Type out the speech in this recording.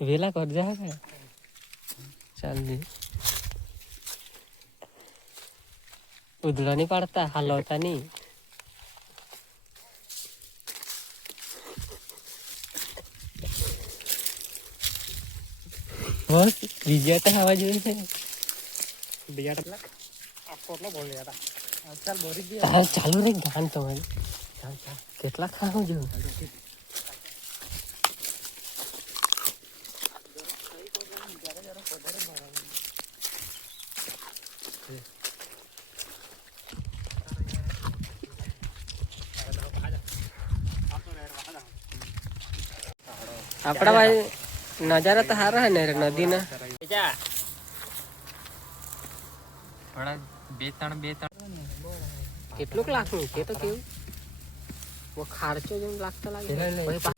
વેલા કર જા કે ચાલ ની ઉધડા નહીં પાડતા હાલવતા નહીં બસ બીજા તો ખાવા જોઈએ છે બીજા આટલો બોલ યાર ચાલ બોરી દે ચાલુ રે ગાન તમારી કેટલા ખાવું જોયું આપડા ભાઈ નજારા તો સારા હે ને નદી ના બે ત્રણ કેટલુંક લાગતું તે તો કેવું ખાર્ચો જેમ લાગતો લાગે